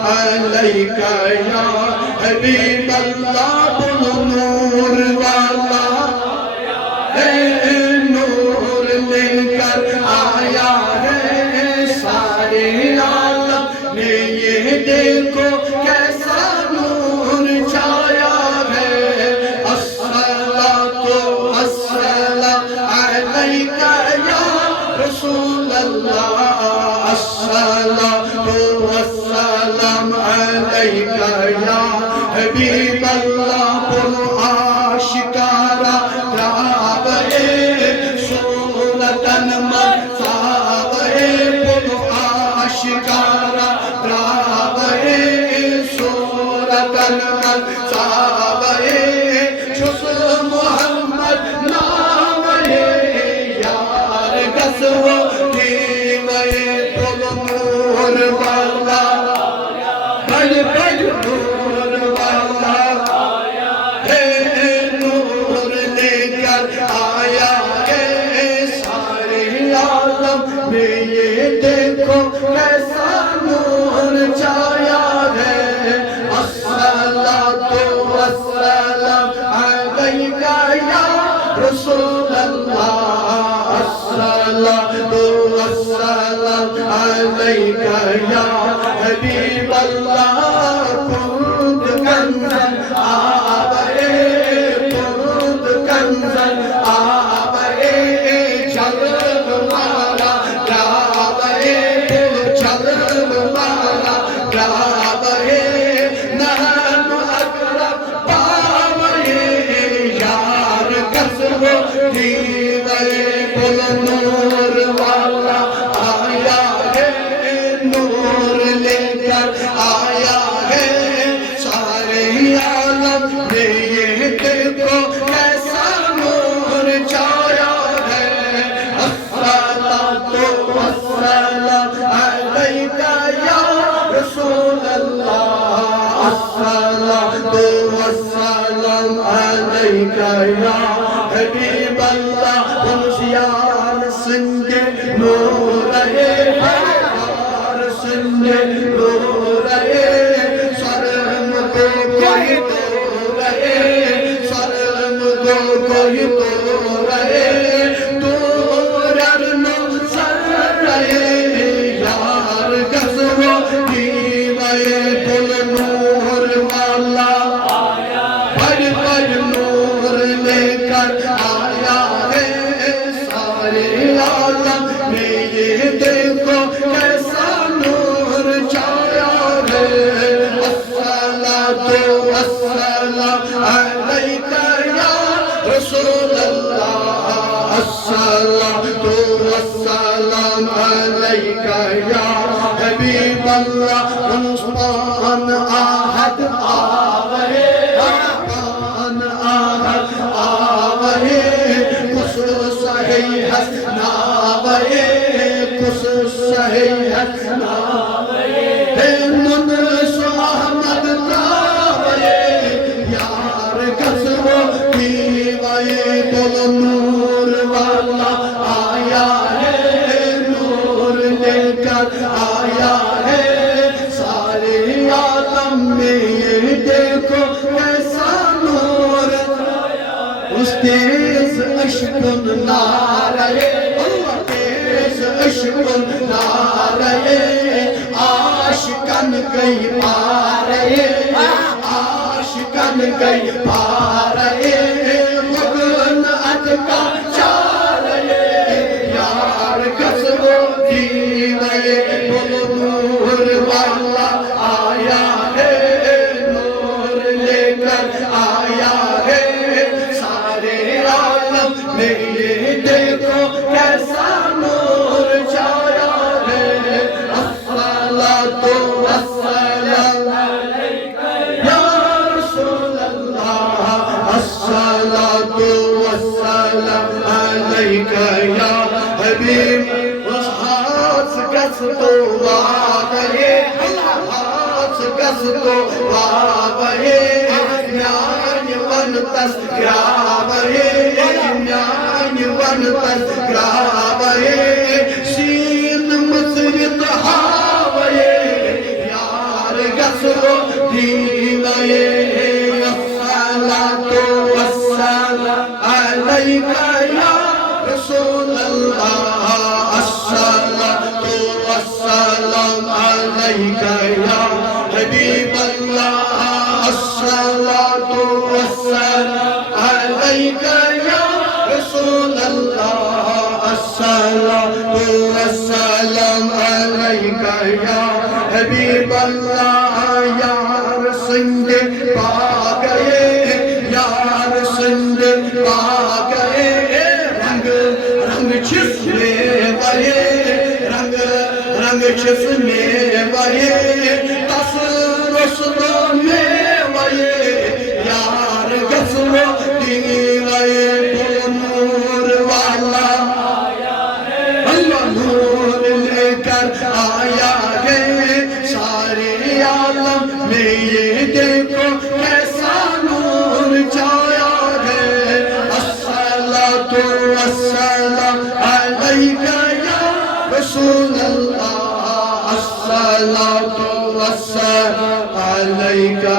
عليك يا حبيب الله نور والا نور لے کر آیا ہے سارے عالم میں یہ دیکھو کیسا نور چھایا ہے الصلاۃ والسلام علیک یا رسول اللہ الصلاۃ والسلام علیک یا حبیب اللہ پر آشکارا رسول اللہ الصلاۃ والسلام علیک یا حبیب اللہ کنت کنزا آبائے کنت کنزا آبائے جلل مالا رابائے جلل مالا رابائے نحن اقرب پاوائے یار کسو دیوائے بل نور والا آیا ہے نور لے کر آیا ہے سارے عالم میں یہ دیکھو کیسا نور چھایا ہے الصلاۃ والسلام علیک یا رسول اللہ الصلاۃ والسلام علیک یا حبیب اللہ ہمشیار سنجے نور حیار سنجے نور سرم کو کوئی تو رہے سرم کو کوئی تو رہے دور نو سر رہے یار کسو دیوائے بل نور والا بڑ نور لے کر آیا ہے سارے عالم میں یہ دیکھو کیسا نور چھایا ہے الصلاۃ والسلام علیک یا رسول اللہ الصلاۃ والسلام علیک یا حبیب اللہ عثمان آہد آوے عثمان آہد آوے کس صحیح حسناوے کس صحیح حسناوے منس احمد تاوے یار کسو دیوائے بل نور والا آیا ہے نور لے کر آیا ہے سارے عالم میں یہ دیکھو کیسا نور اس تیز عشق نعرے تیز عشق نعرے عاشقن گئی پارے عاشقن گئی پارے مگن اتکا چارے یار کسو دیوائے بل نور والا آیا ہے نور لے کر آیا ہے سارے عالم میں یہ دیکھو کیسا نور چھایا ہے الصلاۃ والسلام علیک یا رسول اللہ الصلاۃ والسلام علیک یا حبیب ہاتھ کس تو واقعے ہاتھ کس تو واقعے نیان ونتس گراوے نیان ونتس گراوے سین مصرت ہاوے یار Gasro Dinaye As-salatu was-salam alayka ya Rasulallah As-salatu was-salam alayka ya Habiballah As-salatu was-salam alayka ya Rasulallah As-salatu was-salam alayka ya Habiballah Yar sinde pa gaye Yar sinde pa gaye Rang rang chisne vaye Rang rang chisne vaye Tas roslo me vaye Yar gaslo divaye Nur wala Allah nur lekar aaya hai sare alam mein ye dekho kaisa noor chaya hai as-salatu was-salam alayka ya Rasulallah as-salatu was-salam alayka